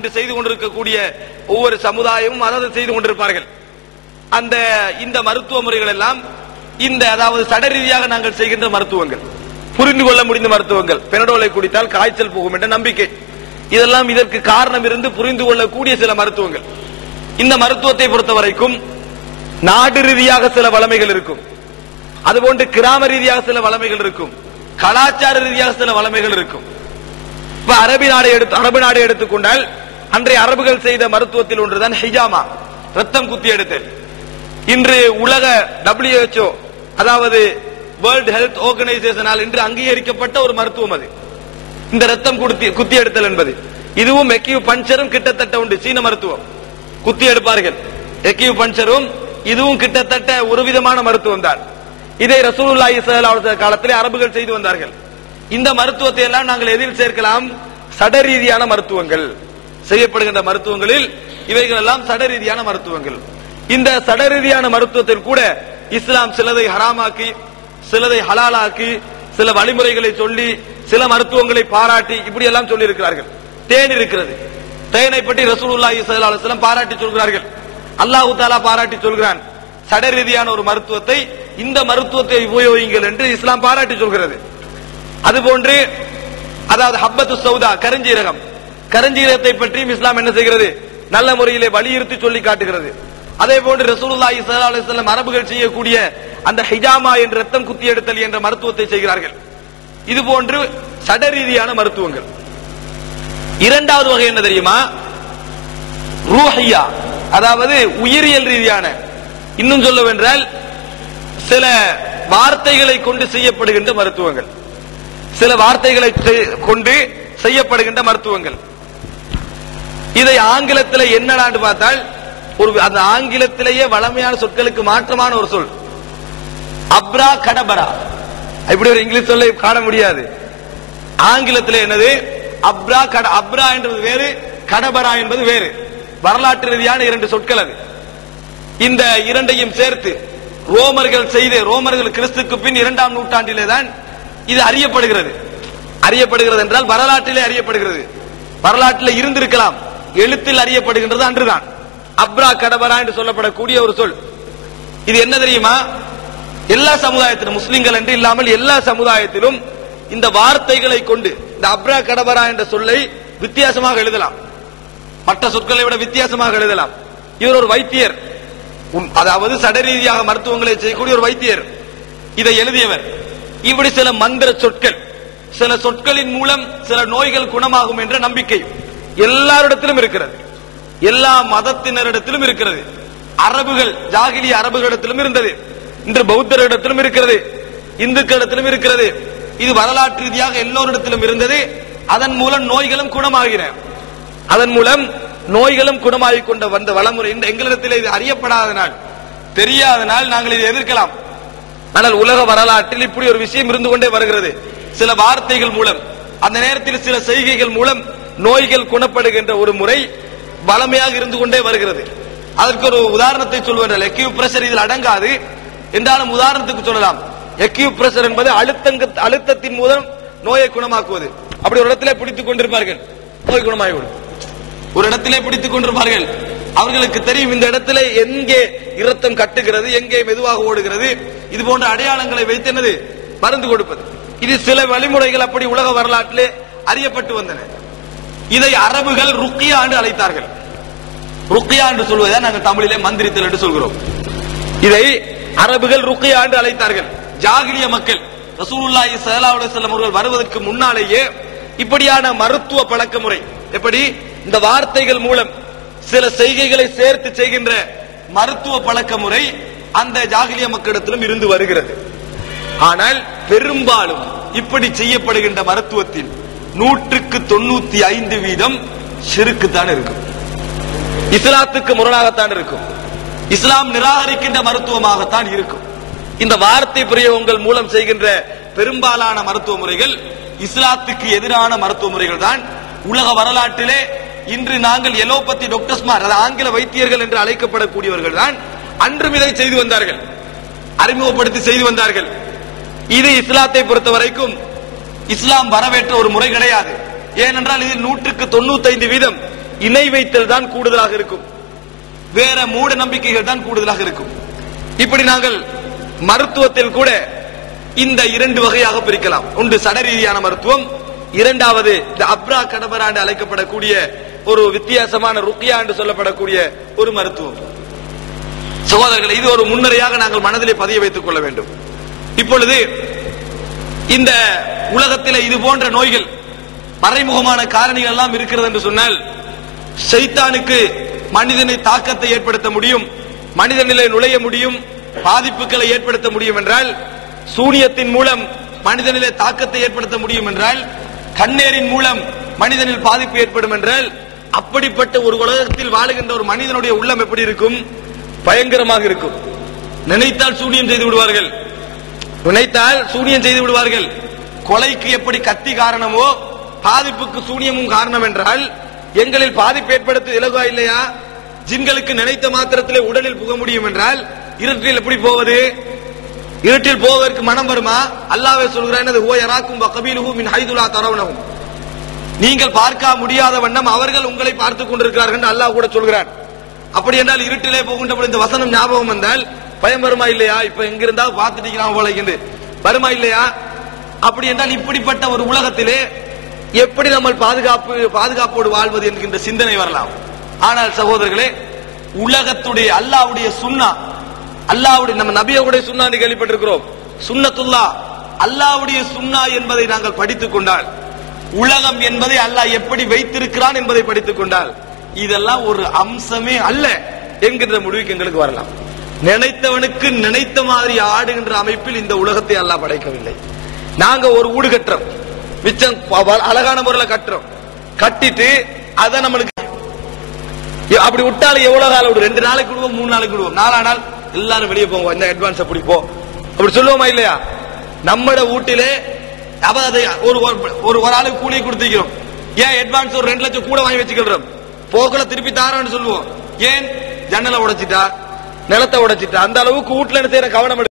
இன்று செய்து கொண்டிருக்கக்கூடிய ஒவ்வொரு சமுதாயமும் அதை செய்து கொண்டிருப்பார்கள். இந்த மருத்துவ முறைகள் எல்லாம் அதாவது சட ரீதியாக நாங்கள் செய்கின்ற மருத்துவங்கள், புரிந்து கொள்ள முடிந்த மருத்துவங்கள். பெனடோலை குடித்தால் காய்ச்சல் போகும் என்ற நம்பிக்கை, இதெல்லாம் இதற்கு காரணம் இருந்து புரிந்து கொள்ளக்கூடிய சில மருத்துவங்கள். இந்த மருத்துவத்தை பொறுத்த வரைக்கும் நாடு ரீதியாக சில வளமைகள் இருக்கும், அதுபோன்று கிராம ரீதியாக சில வளமைகள் இருக்கும், கலாச்சார ரீதியாக சில வளமைகள் இருக்கும். இப்ப அரபு நாடு எடுத்துக்கொண்டால் அன்றைய அரபுகள் செய்த மருத்துவத்தில் ஒன்றுதான் ஹிஜாமா, ரத்தம் குத்தி எடுத்தல். இன்று உலக WHO, அதாவது வேர்ல்ட் ஹெல்த் ஆர்கனைசேஷனால் இன்று அங்கீகரிக்கப்பட்ட ஒரு மருத்துவம் அது. இந்த ரத்தம் குத்தி எடுத்தல் என்பது இதுவும் எக்யூ பஞ்சரும் கிட்டத்தட்ட உண்டு. சீன மருத்துவம் குத்தி எடுப்பார்கள். எக்யூ பஞ்சரும் இதுவும் கிட்டத்தட்ட ஒரு விதமான மருத்துவம் தான். இதை ரசூலுல்லாஹி ஸல்லல்லாஹு அலைஹி வஸல்லம் காலத்திலே அரபுகள் செய்து வந்தார்கள். இந்த மருத்துவத்தை எல்லாம் நாங்கள் எதில் சேர்க்கலாம்? சட ரீதியான மருத்துவங்கள். செய்யப்படுகின்ற மருத்துவங்களில் இவைகள் எல்லாம் சட ரீதியான மருத்துவங்கள். இந்த சட ரீதியான மருத்துவத்தில் கூட இஸ்லாம் சிலதை ஹராமாக்கி, சிலதை ஹலாலாக்கி, சில வழிமுறைகளை சொல்லி, சில மருத்துவங்களை பாராட்டி இப்படி எல்லாம் சொல்லி இருக்கிறார்கள். தேன் இருக்கிறது, தேனை பற்றி ரசூலுல்லாஹி ஸல்லல்லாஹு அலைஹி வஸல்லம் பாராட்டி சொல்கிறார்கள். அல்லாஹ் தஆலா பாராட்டி சொல்கிறான், சட ரீதியான ஒரு மருத்துவத்தை, இந்த மருத்துவத்தை உபயோகிங்கள் என்று இஸ்லாம் பாராட்டி சொல்கிறது. அதுபோன்று அதாவது ஹப்பத்து சௌதா, கருஞ்சீரகத்தை பற்றியும் இஸ்லாம் என்ன செய்கிறது? நல்ல முறையிலே வலியுறுத்தி சொல்லி காட்டுகிறது. அதே போன்று ரசூலுல்லாஹி ஸல்லல்லாஹு அலைஹி வஸல்லம் அரபுகள் செய்யக்கூடிய அந்த ஹிஜாமா என்ற ரத்தம் குத்தி எடுத்தல் என்ற மருத்துவத்தை செய்கிறார்கள். இது போன்று சட ரீதியான மருத்துவங்கள். இரண்டாவது வகை என்ன தெரியுமா? ரூஹியா, அதாவது உயிரியல் ரீதியான, இன்னும் சொல்லவென்றால் சில வார்த்தைகளை கொண்டு செய்யப்படுகின்ற மருத்துவங்கள், சில வார்த்தைகளை கொண்டு செய்யப்படுகின்ற மருத்துவங்கள். இதை ஆங்கிலத்தில் என்னடான்னு பார்த்தால் அந்த ஆங்கிலத்திலேயே வளமையான சொற்களுக்கு மாற்றமான ஒரு சொல் அப்ரா கடபரா. இப்படி ஒரு இங்கிலீஷ் சொல்லை காண முடியாது. ஆங்கிலத்தில் என்னது? அப்ரா என்பது வேறு, கடபரா என்பது வேறு. வரலாற்று ரீதியான இரண்டு சொற்கள் அது. இந்த இரண்டையும் சேர்த்து ரோமர்கள் கிறிஸ்துக்கு பின் 2ஆம் நூற்றாண்டிலே தான் இது அறியப்படுகிறது. என்றால் வரலாற்றிலே அறியப்படுகிறது. வரலாற்றில் இருந்திருக்கலாம், எழுத்தில் அறியப்படுகின்றது அன்றுதான். அப்ரா கடபரா என்று சொல்லப்படக்கூடிய ஒரு சொல். இது என்ன தெரியுமா? எல்லா சமுதாயத்திலும், முஸ்லிம்கள் என்று இல்லாமல் எல்லா சமுதாயத்திலும் இந்த வார்த்தைகளை கொண்டு இந்த அப்ரா கடபரா என்ற சொல்லை வித்தியாசமாக எழுதலாம், மற்ற சொற்களை விட வித்தியாசமாக எழுதலாம். இவர் ஒரு வைத்தியர், அதாவது சட ரீதியாக மருத்துவங்களை செய்யக்கூடிய ஒரு வைத்தியர், இதை எழுதியவர். இப்படி சில மந்திர சொற்கள், சில சொற்களின் மூலம் சில நோய்கள் குணமாகும் என்ற நம்பிக்கை எல்லாரிடத்திலும் இருக்கிறது, எல்லா மதத்தினரிடத்திலும் இருக்கிறது. அரபுகள், ஜாகிலிய அரபுகளிடத்திலும் இருந்தது, இன்று பௌத்தரிடத்திலும் இருக்கிறது, இந்துக்களிடத்திலும் இருக்கிறது. இது வரலாற்று ரீதியாக எல்லோரிடத்திலும் இருந்தது. அதன் மூலம் நோய்களும் குணமாகின, அதன் மூலம் நோய்களும் குணமாகிக் கொண்ட வந்த வளமுறை. எங்களிடத்தில் இது அறியப்படாதனால், தெரியாதனால் நாங்கள் இதை எதிர்க்கலாம். ஆனால் உலக வரலாற்றில் இப்படி ஒரு விஷயம் இருந்து கொண்டே வருகிறது. சில வார்த்தைகள் மூலம், அந்த நேரத்தில் சில செய்கைகள் மூலம் நோய்கள் குணப்படுகின்ற ஒரு முறை வளமையாக இருந்து கொண்டே வருகிறது. அதற்கு ஒரு உதாரணத்தை சொல்வதால், எக்யூப்ரெஷர் இதில் அடங்காது என்றாலும் உதாரணத்துக்கு சொல்லலாம். எக்யூப்ரெஷர் என்பது அழுத்தத்தின் மூலம் நோயை குணமாக்குவது. அப்படி ஒரு இடத்திலே பிடித்துக் கொண்டிருப்பார்கள், நோய் குணமாகிவிடும். ஒரு இடத்திலே பிடித்துக் கொண்டிருப்பார்கள், அவர்களுக்கு தெரியும் இந்த இடத்திலே எங்கே இரத்தம் கட்டுகிறது, எங்கே மெதுவாக ஓடுகிறது, இது போன்ற அடையாளங்களை வைத்து என்னது மருந்து கொடுப்பது. இது சில வழிமுறைகள் அப்படி உலக வரலாற்றிலே அறியப்பட்டு வந்தன. இதை அரபுகள் ருக்கியா என்று அழைத்தார்கள். ருக்கியா என்று சொல்வதை நாங்கள் தமிழிலே மந்திரித்தல் என்று சொல்கிறோம். இதை அரபுகள் ருக்கியா என்று அழைத்தார்கள். ஜாகிலிய மக்கள் ரசூலுல்லாஹி ஸல்லல்லாஹு அலைஹி வஸல்லம் அவர்கள் வருவதற்கு முன்னாலேயே இப்படியான மருத்துவ பழக்க முறை, எப்படி இந்த வார்த்தைகள் மூலம் சில செய்கைகளை சேர்த்து செய்கின்ற மருத்துவ பழக்க முறை அந்த ஜாகிலிய மக்களிடத்திலும் இருந்து வருகிறது. ஆனால் பெரும்பாலும் இப்படி செய்யப்படுகின்ற மருத்துவத்தில் 195% ஷிர்க் தான் இருக்கும், இஸ்லாத்துக்கு முரணாகத்தான் இருக்கும், இஸ்லாம் நிராகரிக்கின்ற மருத்துவமாகத்தான் இருக்கும். இந்த வார்த்தை பிரயோகங்கள் மூலம் செய்கின்ற பெரும்பாலான மருத்துவ முறைகள் இஸ்லாத்துக்கு எதிரான மருத்துவ முறைகள் தான். உலக வரலாற்றிலே இன்று நாங்கள் எலோபதி டாக்டர்ஸ்மார், ஆங்கில வைத்தியர்கள் என்று அழைக்கப்படக்கூடியவர்கள் தான் அன்றும் இதை செய்து வந்தார்கள், அறிமுகப்படுத்தி செய்து வந்தார்கள். இது இஸ்லாத்தை பொறுத்த வரைக்கும் இஸ்லாம் வரவேற்ற ஒரு முறை கிடையாது. ஏனென்றால் இதில் 195% இணை வைத்தல் தான் கூடுதலாக இருக்கும், வேற மூட நம்பிக்கைகள் தான் கூடுதலாக இருக்கும். இப்படி நாங்கள் மருத்துவத்தில் கூட இந்த இரண்டு வகையாக பிரிக்கலாம். ஒன்று சடரீதியான மருத்துவம், இரண்டாவது இந்த அப்ரா கடபரா என்று அழைக்கப்படக்கூடிய ஒரு வித்தியாசமான ருக்கியா என்று சொல்லப்படக்கூடிய ஒரு மருத்துவம். சகோதரர்கள், இது ஒரு முன்னரையாக நாங்கள் மனதிலே பதிய வைத்துக் கொள்ள வேண்டும். இப்பொழுது இந்த உலகத்தில் இது போன்ற நோய்கள் மறைமுகமான காரணிகள் எல்லாம் இருக்கிறது என்று சொன்னால், ஷைத்தானுக்கு மனிதனை தாக்கத்தை ஏற்படுத்த முடியும், மனிதனிலே நுழைய முடியும், பாதிப்புகளை ஏற்படுத்த முடியும் என்றால், சூனியத்தின் மூலம் மனிதனிலே தாக்கத்தை ஏற்படுத்த முடியும் என்றால், கண்ணேரின் மூலம் மனிதனில் பாதிப்பு ஏற்படும் என்றால், அப்படிப்பட்ட ஒரு உலகத்தில் வாழுகின்ற ஒரு மனிதனுடைய உள்ளம் எப்படி இருக்கும்? பயங்கரமாக இருக்கும். நினைத்தால் சூனியம் செய்து விடுவார்கள், நினைத்தால் சூனியம் செய்து விடுவார்கள். கொலைக்கு எப்படி கத்தி காரணமோ பாதிப்புக்கு சூனியமும் காரணம் என்றால், எங்களில் பாதிப்பு ஏற்படுத்த இலகுவா இல்லையா? ஜின்களுக்கு நினைத்த மாத்திரத்திலே உடலில் புக முடியும் என்றால், இருட்டில் எப்படி போவது? இருட்டில் போவதற்கு மனம் வருமா? அல்லாஹ்வே சொல்கிறான், நீங்கள் பார்க்க முடியாத வண்ணம் அவர்கள் உங்களை பார்த்துக் கொண்டிருக்கிறார்கள் அல்லாஹ் கூட சொல்கிறான். அப்படி என்றால் இருட்டிலே போகின்ற இந்த வசனம் ஞாபகம் வந்தால் பயம் வருமா இல்லையா? இப்ப எங்கிருந்தா பார்த்துட்டீங்களா போல வருமா இல்லையா? அப்படி என்றால் இப்படிப்பட்ட ஒரு உலகத்திலே எப்படி நம்ம பாதுகாப்போடு வாழ்வது என்கின்ற சிந்தனை வரலாம். ஆனால் சகோதரர்களே, உலகத்துடைய அல்லாஹ்வுடைய சுன்னா, அல்லாஹ்வுடைய நம்ம நபியோடைய சுன்னா என்று கேள்விப்பட்டிருக்கிறோம். சுன்னத்துல்லா, அல்லாஹ்வுடைய சுன்னா என்பதை நாங்கள் படித்துக் கொண்டால், உலகம் என்பதை அல்லாஹ் எப்படி வைத்திருக்கிறான் என்பதை படித்துக் கொண்டால், இதெல்லாம் ஒரு அம்சமே அல்ல என்கின்ற முடிவுக்கு எங்களுக்கு வரலாம். நினைத்தவனுக்கு நினைத்த மாதிரி ஆடுகின்ற அமைப்பில் இந்த உலகத்தை அல்லாஹ் படைக்கவில்லை. நாங்க ஒரு வீடு கட்டுறோம், மிச்சம் அழகான முறையில் கட்டுறோம், கட்டிட்டு அதை நம்மளுக்கு அப்படி விட்டாலும் எவ்வளவு காலம் விடுவோம்? 2 நாளைக்கு விடுவோம், 3 நாளைக்கு விடுவோம், 4 நாள் எல்லாரும் வெளியே போவோம், இந்த அட்வான்ஸ் அப்படி போ அப்படி சொல்லுவோமா இல்லையா? நம்மட வீட்டிலே அதை ஒரு ஆளுக்கு கூலி கொடுத்துக்கிறோம். ஏன் அட்வான்ஸ் ஒரு 2 லட்சம் கூட வாங்கி வச்சுக்கிறோம், போகல திருப்பி தாரான்னு சொல்லுவோம். ஏன்? ஜன்னலை உடைச்சிட்டா, நிலத்தை உடைச்சிட்டா, அந்த அளவுக்கு வீட்டுல செய்யற கவனம்